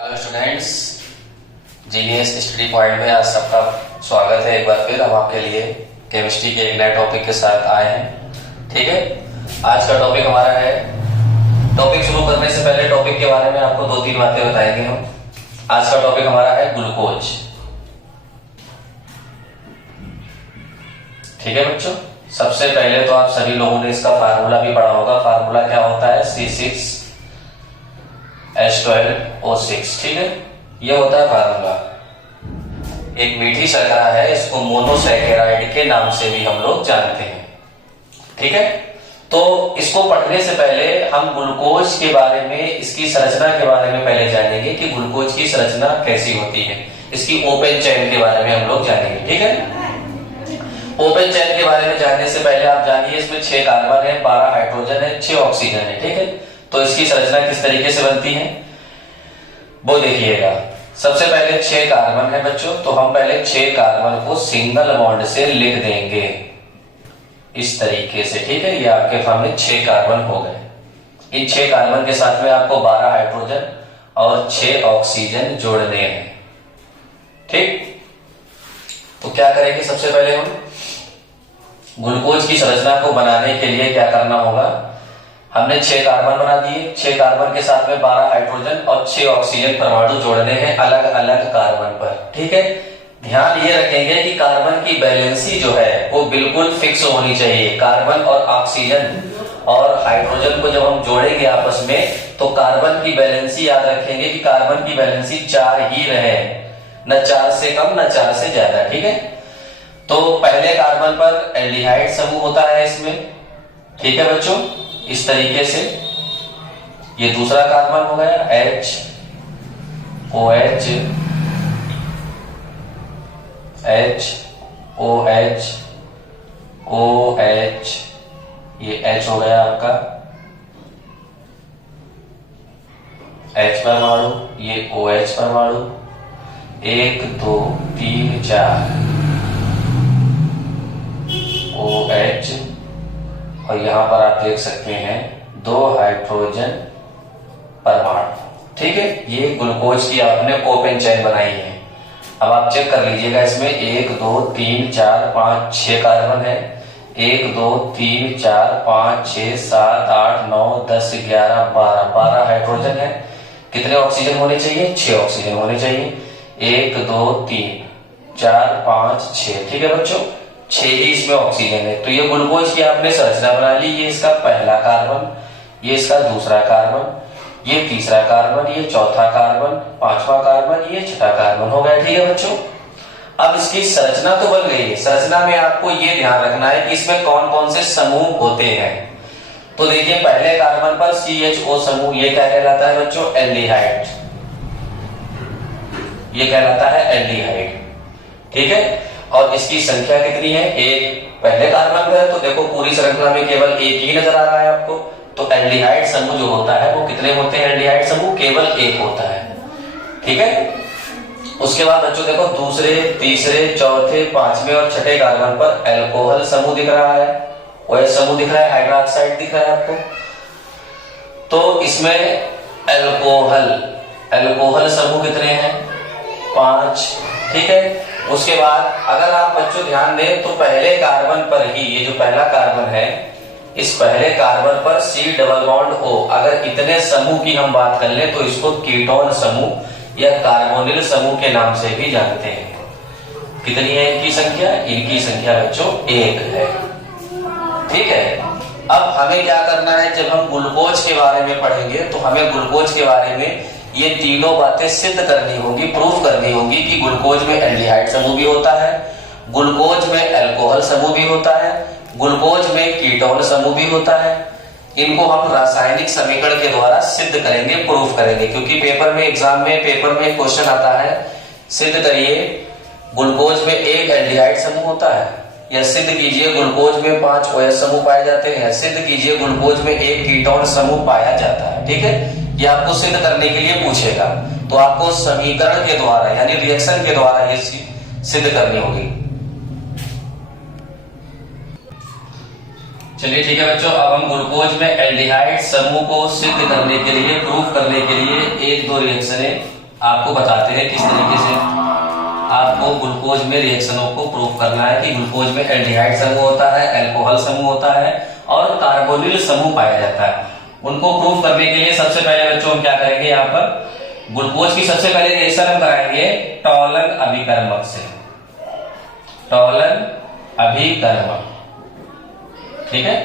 Hello students, genius study point में आज सबका स्वागत है। एक बार फिर हम आपके लिए केमिस्ट्री के एक नए टॉपिक के साथ आए हैं। ठीक है, आज का टॉपिक हमारा है, टॉपिक शुरू करने से पहले टॉपिक के बारे में आपको 2-3 बातें बताएंगे हम। आज का टॉपिक हमारा है ग्लूकोज। ठीक है बच्चों, सबसे पहले तो आप सभी लोगों ने इसका फार्मूला भी पढ़ा होगा। फार्मूला क्या होता है? C6H12O6। ठीक है, ये होता है फार्मूला। एक मीठी शर्करा है, इसको मोनोसैकेराइड के नाम से भी हम लोग जानते हैं। ठीक है, तो इसको पढ़ने से पहले हम ग्लूकोज के बारे में, इसकी संरचना के बारे में पहले जानेंगे कि ग्लूकोज की संरचना कैसी होती है। इसकी ओपन चेन के बारे में हम लोग जानेंगे। ठीक है, ओपन चेन के बारे में जानने से पहले आप जानिए, इसमें 6 कार्बन है, 12 हाइड्रोजन है, 6 ऑक्सीजन है। ठीक है, तो इसकी संरचना किस तरीके से बनती है वो देखिएगा। सबसे पहले 6 कार्बन है बच्चों, तो हम पहले 6 कार्बन को सिंगल बॉन्ड से लिख देंगे इस तरीके से। ठीक है, ये आपके सामने 6 कार्बन हो गए। इन 6 कार्बन के साथ में आपको 12 हाइड्रोजन और 6 ऑक्सीजन जोड़ने हैं। ठीक, तो क्या करेंगे? सबसे पहले हम ग्लूकोज की संरचना को बनाने के लिए क्या करना होगा? हमने 6 कार्बन बना दिए, 6 कार्बन के साथ में 12 हाइड्रोजन और 6 ऑक्सीजन परमाणु जोड़ने हैं अलग अलग कार्बन पर। ठीक है, ध्यान ये रखेंगे कि कार्बन की बैलेंसी जो है वो बिल्कुल फिक्स होनी चाहिए। कार्बन और ऑक्सीजन और हाइड्रोजन को जब हम जोड़ेंगे आपस में, तो कार्बन की बैलेंसी याद रखेंगे कि कार्बन की बैलेंसी 4 ही रहे, न 4 से कम न 4 से ज्यादा। ठीक है, तो पहले कार्बन पर एल्डिहाइड समूह होता है इसमें। ठीक है बच्चों, इस तरीके से। ये दूसरा कार्बन हो गया HOH, OH, ये H हो गया आपका H परमाणु, ये OH परमाणु। 1 2 3 4 OH, और यहां पर आप देख सकते हैं 2 हाइड्रोजन परमाणु। ठीक है, ये ग्लूकोज की आपने ओपन चेन बनाई है। अब आप चेक कर लीजिएगा, इसमें 1 2 3 4 5 6 कार्बन है। 1 2 3 4 5 6 7 8 9 10 11 12 हाइड्रोजन है। कितने ऑक्सीजन होने चाहिए? 6 ऑक्सीजन होने चाहिए। 1 2 3 4 5 6। ठीक है बच्चों, 6 ही इसमें ऑक्सीजन है। तो ये ग्लूकोज की आपने संरचना बना ली। ये इसका पहला कार्बन, ये इसका दूसरा कार्बन, ये तीसरा कार्बन, ये चौथा कार्बन, 5वां कार्बन, ये 6ठा कार्बन हो गया। ठीक है बच्चों, अब इसकी संरचना तो बन गई है। संरचना में आपको ये ध्यान रखना है कि इसमें कौन कौन से समूह होते हैं। तो देखिए, पहले कार्बन पर CHO समूह, ये क्या कहलाता है बच्चों? एल्डिहाइड। ये कहलाता है एल्डिहाइड। ठीक है, और इसकी संख्या कितनी है? 1 पहले कार्बन पे है, तो देखो पूरी श्रृंखला में केवल 1 ही नजर आ रहा है आपको। तो एल्डिहाइड समूह जो होता है वो कितने होते हैं? एल्डिहाइड समूह केवल 1 होता है। ठीक है, उसके बाद बच्चों देखो, दूसरे, तीसरे, चौथे, 5वें और 6ठे कार्बन पर एल्कोहल समूह दिख रहा है, OH समूह दिख रहा है, हाइड्रोक्साइड दिख रहा है आपको। तो इसमें एल्कोहल समूह कितने हैं? 5। ठीक है, उसके बाद अगर आप बच्चों ध्यान दें तो पहले कार्बन पर ही, ये जो पहला कार्बन है, इस पहले कार्बन पर C डबल बॉन्ड O, अगर इतने समूह की हम बात कर ले तो इसको कीटोन समूह या कार्बोनिल समूह के नाम से भी जानते हैं। कितनी है इनकी संख्या? इनकी संख्या बच्चों 1 है। ठीक है, अब हमें क्या करना है? जब हम ग्लूकोज के बारे में पढ़ेंगे तो हमें ग्लूकोज के बारे में ये तीनों बातें सिद्ध करनी होगी, प्रूफ करनी होगी कि ग्लूकोज में एल्डिहाइड समूह भी होता है, ग्लूकोज में एल्कोहल समूह भी होता है, ग्लूकोज में कीटोन समूह भी होता है। इनको हम रासायनिक समीकरण के द्वारा सिद्ध करेंगे, प्रूफ करेंगे। क्योंकि पेपर में, एग्जाम में पेपर में क्वेश्चन आता है, सिद्ध करिए ग्लूकोज में 1 एल्डिहाइड समूह होता है, या सिद्ध कीजिए ग्लूकोज में 5 OH समूह पाए जाते हैं, या सिद्ध कीजिए ग्लूकोज में 1 कीटोन समूह पाया जाता है। ठीक है, ये आपको सिद्ध करने के लिए पूछेगा, तो आपको समीकरण के द्वारा यानी रिएक्शन के द्वारा ये सिद्ध करनी होगी। चलिए ठीक है बच्चों, अब हम ग्लूकोज में एल्डिहाइड समूह को सिद्ध करने के लिए, प्रूफ करने के लिए 1-2 रिएक्शनें आपको बताते हैं किस तरीके से आपको ग्लूकोज में रिएक्शनों को प्रूव करना है कि ग्लूकोज में एल्डिहाइड समूह होता है, अल्कोहल समूह होता है और कार्बोनिल समूह पाया जाता है। उनको प्रूव करने के लिए सबसे पहले बच्चों हम क्या करेंगे, यहाँ पर ग्लूकोज की सबसे पहले रिएक्शन हम कराएंगे टॉलन अभिकर्मक से। टॉलन अभिकर्मक, ठीक है,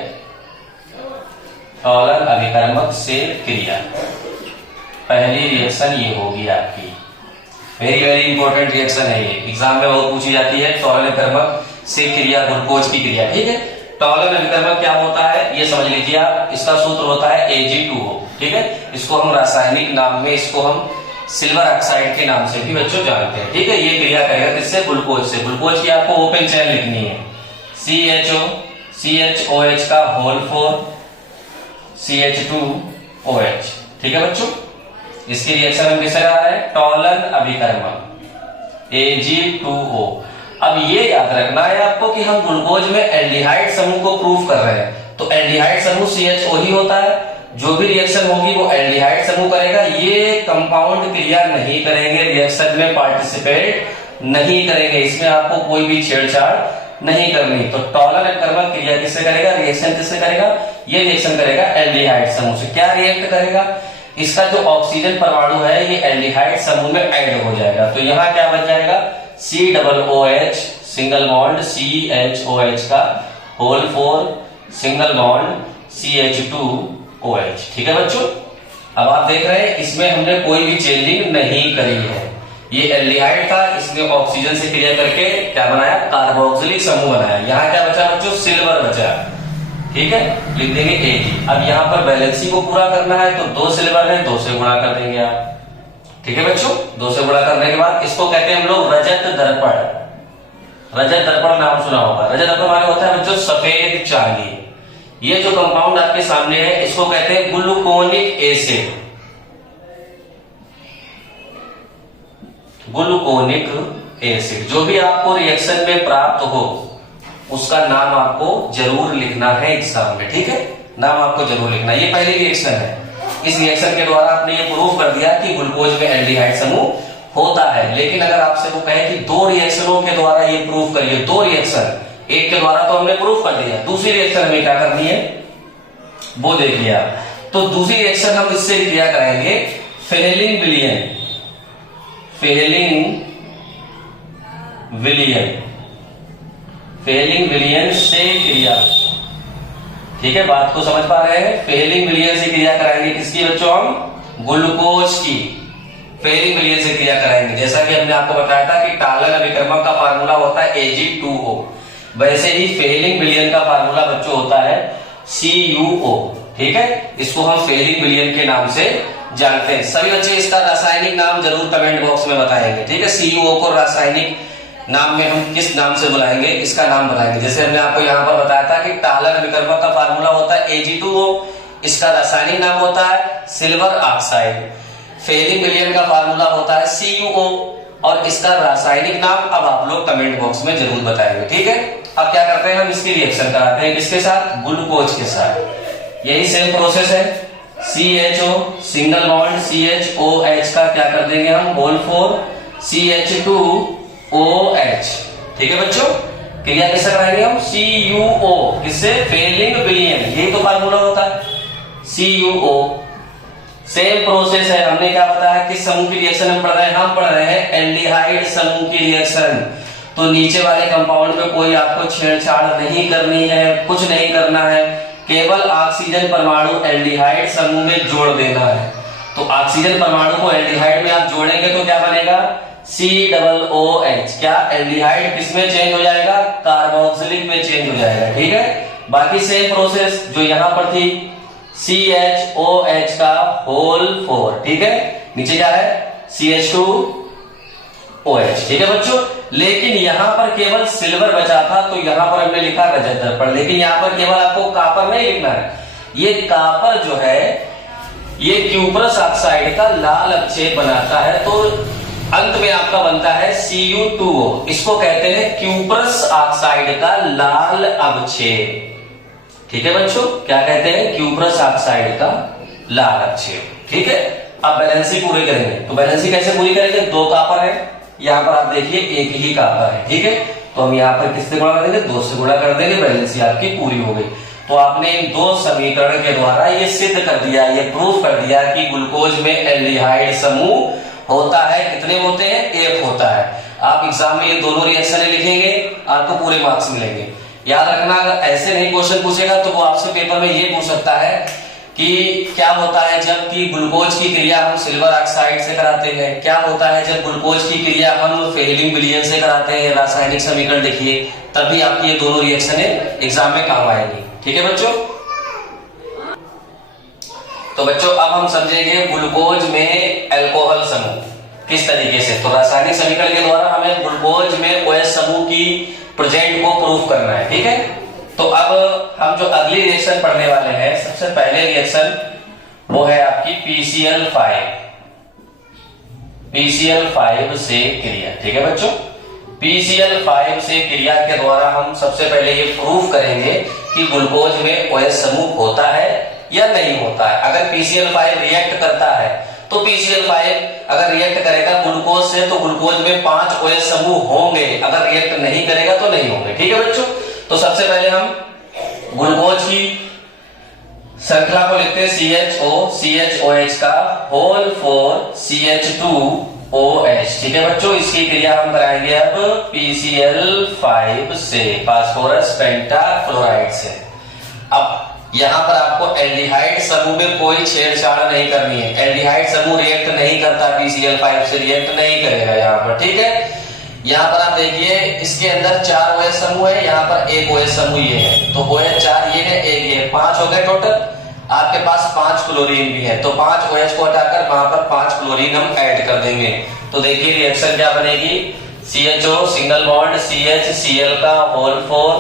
टॉलन अभिकर्मक से क्रिया। पहली रिएक्शन ये होगी आपकी, वेरी वेरी इंपॉर्टेंट रिएक्शन है ये, एग्जाम में बहुत पूछी जाती है। टॉलन अभिकर्मक से क्रिया, ग्लूकोज की क्रिया, ठीक है। टॉलन अभिकर्मक क्या होता है ये समझ लीजिए आप। इसका सूत्र होता है Ag2O, ठीक है। इसको हम रासायनिक नाम में इसको हम सिल्वर ऑक्साइड के नाम से भी बच्चों जानते हैं, ठीक है। ये क्रिया करेगा किससे, ग्लूकोज से। ग्लूकोज की आपको ओपन चेन लिखनी है, CHOH का होल 4 CH2OH, ठीक है बच्चों। इसकी रिएक्शन हम किससे करा रहे हैं, टॉलन अभिकर्मक Ag2O। अब ये याद रखना है आपको कि हम ग्लूकोज में एल्डिहाइड समूह को प्रूव कर रहे हैं, तो एल्डिहाइड समूह CHO ही होता है। जो भी रिएक्शन होगी वो एल्डिहाइड समूह करेगा। ये कंपाउंड क्रिया नहीं करेंगे, रिएक्शन में पार्टिसिपेट नहीं करेंगे, इसमें आपको कोई भी छेड़छाड़ नहीं करनी। तो टॉलन अभिकर्मक क्रिया किससे करेगा, रिएक्शन किससे करेगा, ये रिएक्शन करेगा एल्डिहाइड समूह से। क्या रिएक्ट करेगा, इसका जो ऑक्सीजन परमाणु है ये एल्डिहाइड समूह में ऐड हो जाएगा। तो यहाँ क्या बच जाएगा, COOH सिंगल बॉन्ड CHOH का होल 4 सिंगल बॉन्ड CH2OH, ठीक है बच्चों। अब आप देख रहे हैं इसमें हमने कोई भी चेंजिंग नहीं करी है। ये एल्डिहाइड था, इसने ऑक्सीजन से क्रिया करके क्या बनाया, कार्बोक्सिलिक समूह बनाया। यहाँ क्या बचा बच्चों, सिल्वर बचा, ठीक है, लिख देंगे Ag। अब यहाँ पर बैलेंसी को पूरा करना है तो 2 सिल्वर है, 2 से गुणा कर देंगे आप, ठीक है बच्चों। 2 से गुणा करने के बाद इसको कहते हैं हम लोग रजत दर्पण। रजत दर्पण नाम सुना होगा। रजत दर्पण माने होता है बच्चों सफेद चांदी। ये जो कंपाउंड आपके सामने है इसको कहते हैं ग्लूकोनिक एसिड। ग्लूकोनिक एसिड जो भी आपको रिएक्शन में प्राप्त हो उसका नाम आपको जरूर लिखना है एग्जाम में, ठीक है, नाम आपको जरूर लिखना है। ये पहली रिएक्शन है। इस रिएक्शन के द्वारा आपने ये प्रूव कर दिया कि ग्लूकोज में एल्डिहाइड समूह होता है। लेकिन अगर आपसे वो कहे कि 2 रिएक्शनों के द्वारा ये प्रूव करिए, 2 रिएक्शन, एक के द्वारा तो हमने प्रूव कर दिया, दूसरी रिएक्शन हमें क्या करनी है वो देख लिया। तो दूसरी रिएक्शन हम इससे क्रिया कराएंगे फेलिंग विलियन। फेलिंग विलियन, फेलिंग विलियन से क्रिया, ठीक है, बात को समझ पा रहे हैं। फेलिंग विलियन से क्रिया कराएंगे किसकी बच्चों, हम ग्लूकोज की फेलिंग विलियन से क्रिया कराएंगे। जैसा कि हमने आपको बताया था कि टॉलन अभिकर्मक का फार्मूला होता है Ag2O, वैसे ही फेलिंग विलियन का फार्मूला बच्चों होता है CuO, ठीक है। इसको हम फेलिंग विलियन के नाम से जानते हैं। सभी बच्चे इसका रासायनिक नाम जरूर कमेंट बॉक्स में बताएंगे, ठीक है। CuO को रासायनिक नाम में हम किस नाम से बुलाएंगे, इसका नाम बताएंगे। जैसे हमने आपको यहाँ पर बताया था कि टॉलन अभिकर्मक का फार्मूला होता है Ag2O, इसका रासायनिक नाम होता है सिल्वर ऑक्साइड। फेलिंग विलियन का फार्मूला होता है CuO और इसका रासायनिक नाम अब आप लोग कमेंट बॉक्स में जरूर बताएंगे, ठीक है। अब क्या करते हैं, हम इसकी रिएक्शन कराते हैं किसके साथ, ग्लूकोज के साथ। यही सेम प्रोसेस है, CHO सिंगल बॉन्ड CHOH का क्या कर देंगे हम, होल 4 CH2OH, ठीक है बच्चों। क्रिया किससे कराएंगे हम, CuO, किससे, फेलिंग विलियन, यही तो फार्मूला होता है CuO। सेम प्रोसेस है। हमने क्या बताया किस समूह की रिएक्शन हम पढ़ रहे हैं, हम पढ़ रहे हैं एल्डिहाइड समूह की रिएक्शन। तो नीचे वाले कंपाउंड में कोई आपको छेड़छाड़ नहीं करनी है, कुछ नहीं करना है, केवल ऑक्सीजन परमाणु एल्डिहाइड समूह में जोड़ देना है। तो ऑक्सीजन परमाणु को एल्डिहाइड में आप जोड़ेंगे तो क्या बनेगा, COOH। क्या एल्डिहाइड किसमें चेंज हो जाएगा, कार्बोक्सिलिक में चेंज हो जाएगा, ठीक है। बाकी सेम प्रोसेस जो यहां पर थी, CHOH का होल 4, ठीक है, नीचे क्या है CH2OH, ठीक है बच्चों। लेकिन यहां पर केवल सिल्वर बचा था तो यहां पर हमने लिखा रजत दर्पण। लेकिन यहां पर केवल आपको कापर नहीं लिखना है, ये कापर जो है ये क्यूप्रस ऑक्साइड का लाल अवक्षेप बनाता है। तो अंत में आपका बनता है Cu2O। इसको कहते हैं क्यूप्रस ऑक्साइड का लाल अवक्षेप, ठीक है बच्चों। क्या कहते हैं, क्यूप्रस ऑक्साइड का लाल अवक्षेप, ठीक है। अब बैलेंसी पूरी करेंगे, तो बैलेंसी कैसे पूरी करेंगे? 2 कॉपर है, यहाँ पर आप देखिए 1 ही कॉपर है, ठीक है। तो हम यहाँ पर किससे गुणा कर देंगे? 2 से गुणा कर देंगे, बैलेंसी आपकी पूरी हो गई। तो आपने इन 2 समीकरण के द्वारा ये सिद्ध कर दिया, ये प्रूफ कर दिया कि ग्लूकोज में एल्डिहाइड समूह होता है। कितने होते हैं? 1 होता है। आप एग्जाम में ये दोनों रिएक्शन लिखेंगे, आपको पूरे मार्क्स मिलेंगे। याद रखना, अगर ऐसे नहीं क्वेश्चन पूछेगा तो वो आपसे पेपर में ये पूछ सकता है कि क्या होता है जब कि ग्लूकोज की क्रिया हम सिल्वर ऑक्साइड से कराते हैं, क्या होता है जब ग्लूकोज की क्रिया हम फेलिंग विलयन से कराते हैं। रासायनिक समीकरण देखिए, तभी आपकी ये दोनों रिएक्शन एग्जाम में काम आएंगी। ठीक है बच्चों। तो बच्चों अब हम समझेंगे ग्लूकोज में अल्कोहल समूह किस तरीके से। तो रासायनिक समीकरण के द्वारा हमें ग्लूकोज में OH समूह की प्रेजेंट को प्रूफ करना है, ठीक है। तो अब हम जो अगली रिएक्शन पढ़ने वाले हैं, सबसे पहले रिएक्शन वो है आपकी PCl5 से क्रिया, ठीक है बच्चों। PCl5 से क्रिया के द्वारा हम सबसे पहले ये प्रूफ करेंगे कि ग्लूकोज में OH समूह होता है या नहीं होता है। अगर PCl5 रिएक्ट करता है तो PCl5 अगर रिएक्ट करेगा ग्लूकोज से तो ग्लूकोज में 5 OH समूह होंगे, अगर रिएक्ट नहीं करेगा तो नहीं होंगे, ठीक है बच्चों। तो सबसे पहले हम ग्लूकोज की श्रृंखला को लिखते हैं CHO, CHOH का होल 4 CH2OH, ठीक है बच्चों। इसकी क्रिया हम कराएंगे अब PCl5 से, फास्फोरस पेंटाक्लोराइड से। अब यहां पर आपको एल्डिहाइड समूह में कोई छेड़छाड़ नहीं करनी है। एल्डिहाइड समूह रिएक्ट नहीं करता, PCl5 से रिएक्ट नहीं करेगा यहाँ पर, ठीक है। यहाँ पर आप देखिए इसके अंदर 4 OH समूह है, यहाँ पर 1 OH समूह ये है, तो OH 4 ये है, 1 ये है, 5 हो गए टोटल। आपके पास 5 क्लोरीन भी है, तो 5 OH को हटाकर वहां पर 5 क्लोरीन हम ऐड कर देंगे। तो देखिए रिएक्शन क्या बनेगी? CHO सिंगल बॉन्ड CH का होल 4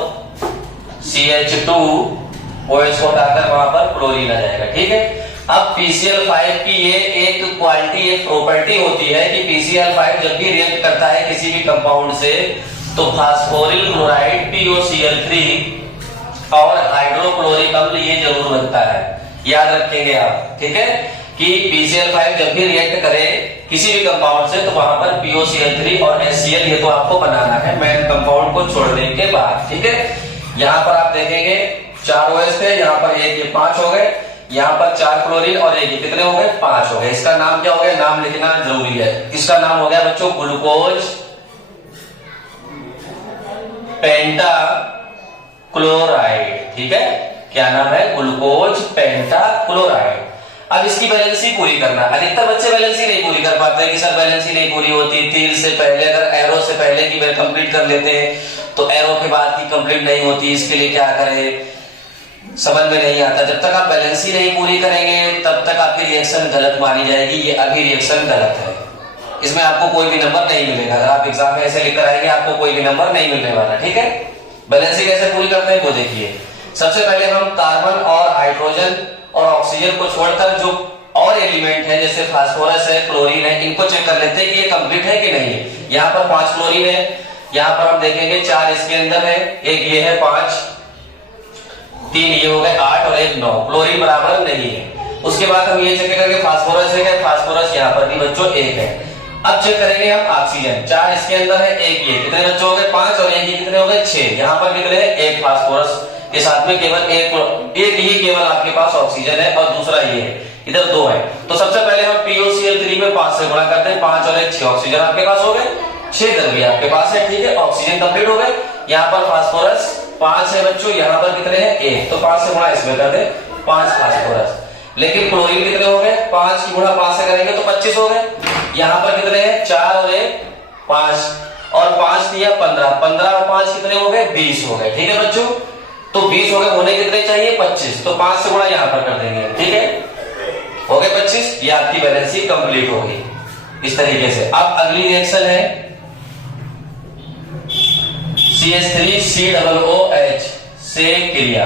CH2 OH को हटाकर वहां पर क्लोरीन आ जाएगा, ठीक है। अब PCl5 की ये एक क्वालिटी, एक प्रॉपर्टी होती है कि PCl5 जब भी रिएक्ट करता है किसी भी कंपाउंड से तो फास्फोरिल क्लोराइड POCl3 और हाइड्रोक्लोरिक अम्ल ये जरूर बनता है। याद रखेंगे आप, ठीक है, कि PCl5 जब भी रिएक्ट करे किसी भी कंपाउंड से तो वहां पर POCl3 और HCl ये तो आपको बनाना है मेन कंपाउंड को छोड़ने के बाद, ठीक है। यहाँ पर आप देखेंगे 4 OH थे, यहाँ पर 1 ये 5 हो गए, यहाँ पर 4 क्लोरीन और 1 कितने हो गए? 5 हो गए। इसका नाम क्या हो गया? नाम लिखना जरूरी है। इसका नाम हो गया बच्चों ग्लूकोज पेंटाक्लोराइड, ठीक है। क्या नाम है? Glucose pentachloride. अब इसकी बैलेंसी पूरी करना। अधिकतर बच्चे बैलेंसी नहीं पूरी कर पाते कि सर बैलेंसी नहीं पूरी होती, तीर से पहले अगर एरो से पहले की कंप्लीट कर लेते हैं तो एरो के बाद की कंप्लीट नहीं होती, इसके लिए क्या करें समझ में नहीं आता। जब तक आप बैलेंसी नहीं पूरी करेंगे तब तक आपकी रिएक्शन गलत मानी जाएगी। ये अभी रिएक्शन गलत है, इसमें आपको कोई भी नंबर नहीं मिलेगा। अगर आप एग्जाम में ऐसे लिखकर आएंगे आपको कोई भी नंबर नहीं मिलने वाला, ठीक है। बैलेंसी कैसे पूरी करते हैं वो देखिए। सबसे पहले हम कार्बन और हाइड्रोजन और ऑक्सीजन को छोड़कर जो और एलिमेंट है जैसे फास्फोरस है, क्लोरीन है, इनको चेक कर लेते हैं कि ये कंप्लीट है कि नहीं है। यहाँ पर 5 क्लोरीन है, यहाँ पर हम देखेंगे 4 इसके अंदर है, 1 ये है 5, 3 ये हो गए 8 और 1 9, क्लोरीन बराबर नहीं है। उसके बाद हम ये चेक करेंगे फास्फोरस है, फास्फोरस यहाँ पर भी बच्चों 1 है। अब चेक करेंगे हम ऑक्सीजन, 4 इसके अंदर है, 1 ये, कितने बच्चों हो गए? 5 और 1 ये कितने हो गए? 6। यहाँ पर निकले 1 फास्फोरस के साथ में केवल एक ही केवल आपके पास ऑक्सीजन है और दूसरा ये है, इधर 2 है। तो सबसे पहले हम POCl3 में 5 से गुणा करते हैं, 5 और 1 6 ऑक्सीजन आपके पास हो गए, 6 द्रव्य आपके पास है, ठीक है। ऑक्सीजन कंप्लीट हो गए। यहाँ पर फास्फोरस 5 है बच्चों, यहाँ पर कितने हैं? 1, तो 5 से गुणा इसमें कर दे, 5 फास्फोरस। लेकिन क्लोरीन कितने हो गए? 5 की गुणा 5 से करेंगे तो 25 हो गए। यहाँ पर कितने हैं? 4 और 1 5 और 5 दिया 15, 15 और 5 कितने हो गए? 20 हो गए, ठीक है बच्चों। तो 20 हो गए, होने कितने चाहिए? 25, तो 5 से गुणा यहाँ पर कर देंगे, ठीक है, हो गए 25। ये आपकी बैलेंसी कंप्लीट होगी इस तरीके से। अब अगली रिएक्शन है CH3COOH से क्रिया,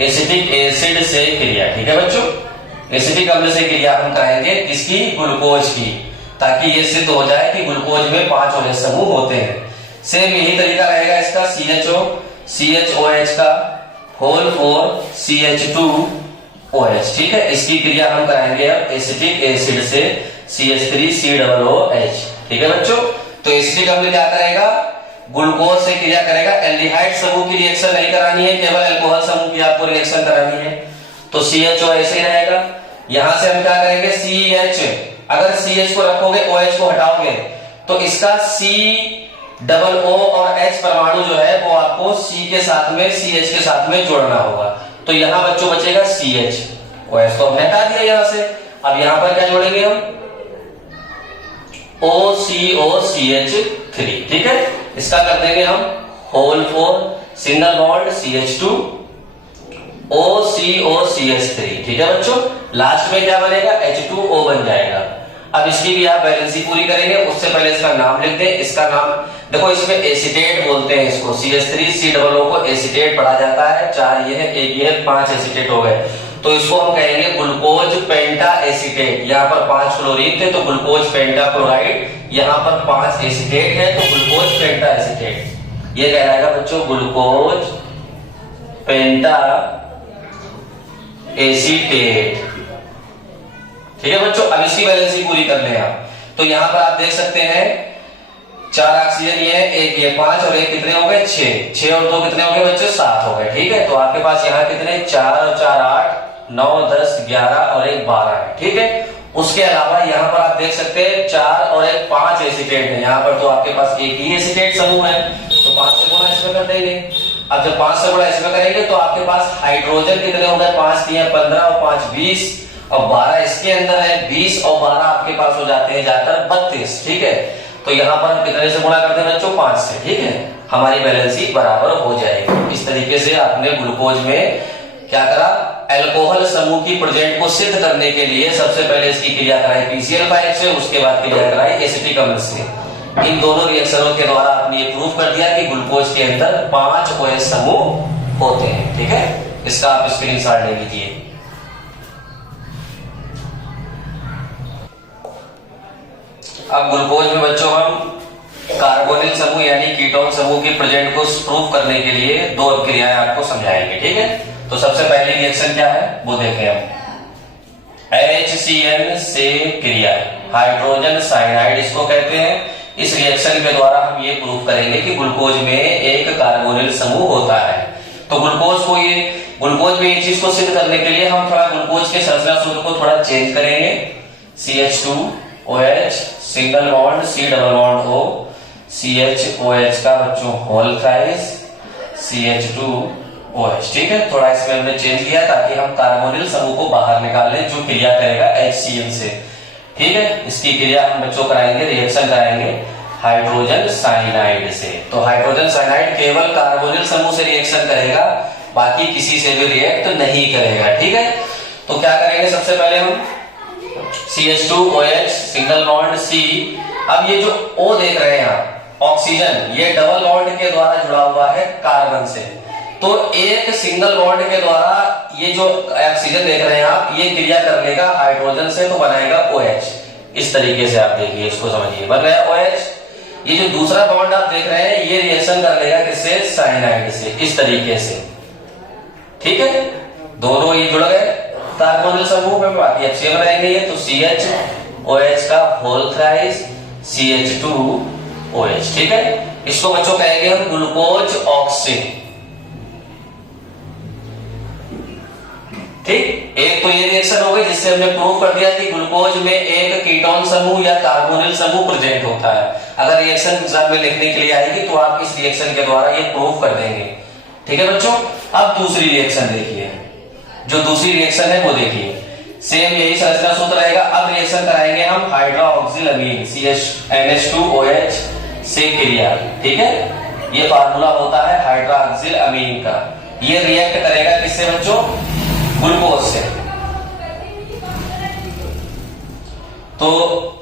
एसिटिक एसिड से क्रिया, ठीक है बच्चों। एसिटिक अम्ल से क्रिया हम कराएंगे इसकी ग्लूकोज की, ताकि ये सिद्ध हो जाए कि ग्लूकोज में 5 OH समूह होते हैं। सेम यही तरीका रहेगा इसका CHO CHOH का होल 4 CH2 OH। ठीक है, इसकी क्रिया हम कराएंगे अब एसिटिक एसिड से CH3COOH। ठीक है बच्चों, तो एसिटिक अम्ल क्या करेगा, ग्लूकोज से क्रिया करेगा। एल्डिहाइड समूह की रिएक्शन नहीं करानी है, केवल अल्कोहल समूह की आपको रिएक्शन करानी है। तो CHO ऐसे ही रहेगा। यहां से हम क्या करेंगे, CH, अगर CH को रखोगे OH को हटाओगे तो इसका COO और H परमाणु जो है वो आपको C के साथ में CH के साथ में जोड़ना होगा। तो यहां बच्चों बचेगा CH, OH को हमने हटा दिया यहां से। अब यहां पर क्या जोड़ेंगे हम, OCOCH3। ठीक है, इसका कर देंगे हम whole 4 single bond CH2 OCOCH3। ठीक है बच्चों, लास्ट में क्या बनेगा, H2O बन जाएगा। अब इसकी भी आप बैलेंसी पूरी करेंगे, उससे पहले इसका नाम लिख दें। इसका नाम देखो, इसमें एसिटेट बोलते हैं इसको, CH3COO को एसिटेट पढ़ा जाता है। 4 ये है, 1 ये है, 5 एसिटेट हो गए। तो इसको हम कहेंगे ग्लूकोज पेंटा एसिटेट। यहाँ पर 5 क्लोरीन थे तो ग्लूकोज पेंटा क्लोराइड, यहाँ पर 5 एसिटेट है तो ग्लूकोज पेंटा एसिटेट। ये कहलाएगा बच्चों ग्लूकोज पेंटा एसिटेट। ठीक है बच्चों, अब इसकी बैलेंसी पूरी कर लें आप। तो यहां पर आप देख सकते हैं 4 ऑक्सीजन ये है, 1 ये 5 और 1 कितने हो गए, 6 और 2 कितने हो गए बच्चों, 7 हो गए। ठीक है, तो आपके पास यहाँ कितने, 4 और 4 8 9 10 11 और 1 12 है। ठीक है, उसके अलावा यहाँ पर आप देख सकते हैं 4 और 1 5 एसिटेट है। यहाँ पर तो आपके पास एक ही एसिटेट समूह है, तो 5 से गुणा इसमें कर देंगे। अब जब 5 से गुणा इसमें करेंगे तो आपके पास हाइड्रोजन कितने हो गए, 5 3 15 और 5 20 और 12 इसके अंदर है, 20 और 12 आपके पास हो जाते हैं जाकर 32। ठीक है, तो यहाँ पर हम कितने से गुणा करते हैं बच्चों, 5 से। ठीक है, हमारी बैलेंसी बराबर हो जाएगी। इस तरीके से आपने ग्लूकोज में क्या करा, अल्कोहल समूह की प्रेजेंट को सिद्ध करने के लिए सबसे पहले इसकी क्रिया कराई PCl5 से, उसके बाद क्रिया कराई एसिटिक अम्ल से। इन दोनों रिएक्शनों के द्वारा आपने ये प्रूव कर दिया कि ग्लूकोज के अंदर 5 OH समूह होते हैं। ठीक है, इसका आप स्क्रीनशॉट ले लीजिए। अब ग्लूकोज में बच्चों हम कार्बोनिल समूह यानी कीटोन समूह की प्रेजेंट को प्रूव करने के लिए 2 क्रियाएं आपको समझाएंगे। ठीक है, तो सबसे पहली रिएक्शन क्या है वो देखें हम। HCN से क्रिया, हाइड्रोजन साइनाइड इसको कहते हैं। इस रिएक्शन के द्वारा हम ये प्रूव करेंगे कि ग्लूकोज में एक कार्बोनिल समूह होता है। तो ग्लूकोज में एक चीज को सिद्ध करने के लिए हम थोड़ा ग्लूकोज के संरचना सूत्र को थोड़ा चेंज करेंगे। CH2OH single bond C+O CHOH का बच्चों होल थ्राइस CH2OH। ठीक है, थोड़ा इसमें हमने चेंज किया ताकि हम कार्बोनिल समूह को बाहर निकाल लें जो क्रिया करेगा HCN से। ठीक है, इसकी क्रिया हम बच्चों कराएंगे, रिएक्शन कराएंगे हाइड्रोजन साइनाइड से। तो हाइड्रोजन साइनाइड केवल कार्बोनिल समूह से रिएक्शन करेगा, बाकी किसी से भी रिएक्ट नहीं करेगा। ठीक है, तो क्या करेंगे, सबसे पहले हम CH2OH सिंगल बॉन्ड C। अब ये जो O देख रहे हैं आप, ऑक्सीजन, ये डबल बॉन्ड के द्वारा जुड़ा हुआ है कार्बन से। तो एक सिंगल बॉन्ड के द्वारा ये जो ऑक्सीजन देख रहे हैं आप, ये क्रिया कर लेगा हाइड्रोजन से तो बनाएगा OH। इस तरीके से आप देखिए, इसको समझिए, बन गया OH। ये जो दूसरा बॉन्ड आप देख रहे हैं ये रिएक्शन कर लेगा किससे, साइनाइड से, इस तरीके से। ठीक है, दोनों ये जुड़ गए कार्बोनिल समूह में, बाकी HCl रहेंगे ये। तो CHOH का होल थ्राइस CH2OH। ठीक है, इसको बच्चों कहेंगे हम ग्लूकोज ऑक्सीन। ठीक, एक तो ये रिएक्शन हो गई जिससे हमने प्रूव कर दिया कि ग्लूकोज में एक कीटोन समूह या कार्बोनिल समूह प्रेजेंट होता है। अगर रिएक्शन एग्जाम में लिखने के लिए आएगी तो आप इस रिएक्शन के द्वारा ये प्रूव कर देंगे। ठीक है बच्चों, अब दूसरी रिएक्शन देखिए, जो दूसरी रिएक्शन है वो देखिए, सेम यही संरचना सूत्र रहेगा। अब रिएक्शन कराएंगे हम हाइड्रोक्सिलअमीन NH2OH से क्रिया। ठीक है, ये फार्मूला होता है हाइड्रोक्सिलअमीन का। ये रिएक्ट करेगा किससे बच्चों, ग्लूकोज से। तो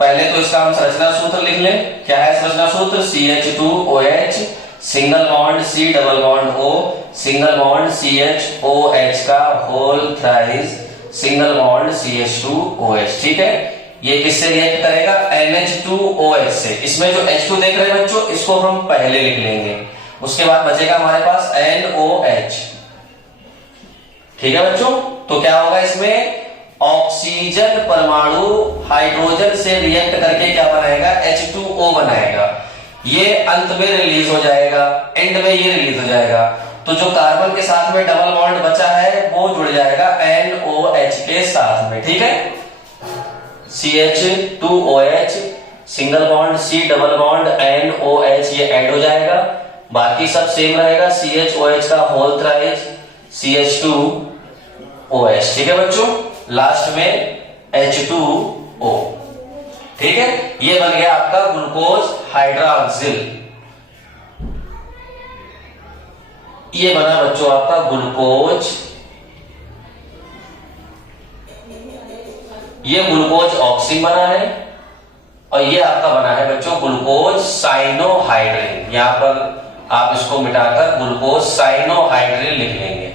पहले तो इसका हम संरचना सूत्र लिख लें। क्या है संरचना सूत्र, CH2OH single bond C+O single bond CHOH का whole thrice single bond CH2OH। ठीक है, ये किससे रिएक्ट करेगा, NH2OH से। इसमें जो H2 देख रहे हैं बच्चों, इसको हम पहले लिख लेंगे, उसके बाद बचेगा हमारे पास NOH। ठीक है बच्चों, तो क्या होगा इसमें, ऑक्सीजन परमाणु हाइड्रोजन से रिएक्ट करके क्या बनाएगा, H2O बनाएगा। ये अंत में रिलीज हो जाएगा, एंड में ये रिलीज हो जाएगा। तो जो कार्बन के साथ में डबल बॉन्ड बचा है वो जुड़ जाएगा NOH के साथ में। ठीक है, CH2OH single bond, C double bond, NOH ये ऐड हो जाएगा। बाकी सब सेम रहेगा, CHOH का होल थ्राइस, CH2OH। ठीक है बच्चों, लास्ट में H2O। ठीक है, ये बन गया आपका ग्लूकोज हाइड्रोक्सिल। ये बना बच्चों आपका ग्लूकोज, ये ग्लूकोज ऑक्सीन बना है, और ये आपका बना है बच्चों ग्लूकोज साइनोहाइड्रिन। यहां पर आप इसको मिटाकर ग्लूकोज साइनोहाइड्रिन लिख लेंगे।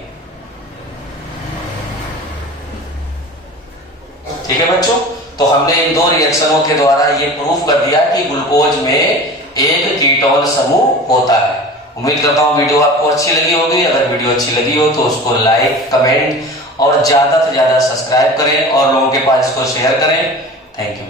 ठीक है बच्चों, तो हमने इन दो रिएक्शनों के द्वारा ये प्रूफ कर दिया कि ग्लूकोज में एक कीटोन समूह होता है। उम्मीद करता हूं वीडियो आपको अच्छी लगी होगी। अगर वीडियो अच्छी लगी हो तो उसको लाइक, कमेंट और ज्यादा से ज्यादा सब्सक्राइब करें और लोगों के पास इसको शेयर करें। Thank you.